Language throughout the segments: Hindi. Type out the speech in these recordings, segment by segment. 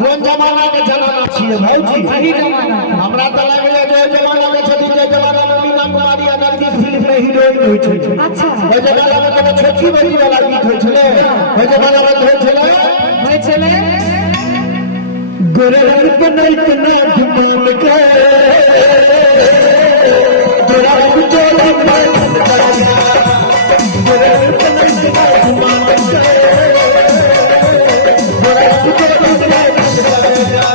कोन जमाना के जमाना छिए भौजी सही जमाना हमरा त लागले जे जमाना में छथि जे जमाना में मीना कुमारी आ नरगिस फिल्म में हीरोइन होय छै अच्छा ओइ जमाना में कोनो छोटकी बड़ी वाला गीत होय छले ओइ जमाना में होय छले गोरे रंग पे नहीं कना घुमान के गोरा रंग चोला पर गोरे रंग पे नहीं कना घुमान के गोरा रंग चोला पर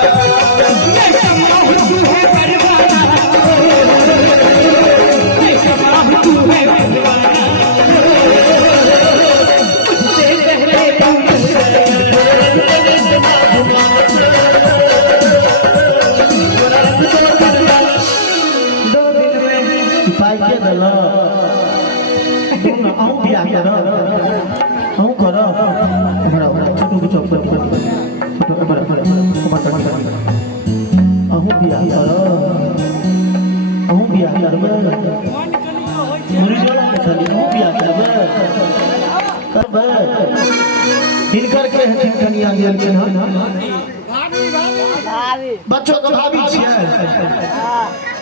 बच्चों का भाभी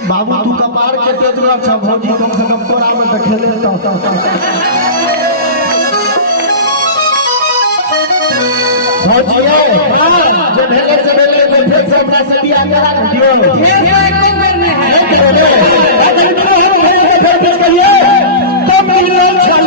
बाबू तू कपार के तेजरा छ भौजी कम से कम कोरा में त खेले भौजी जे भेले से भेले फिर से अपना से बियाह करा दियो फिर एक बार में है कम मिलियन चल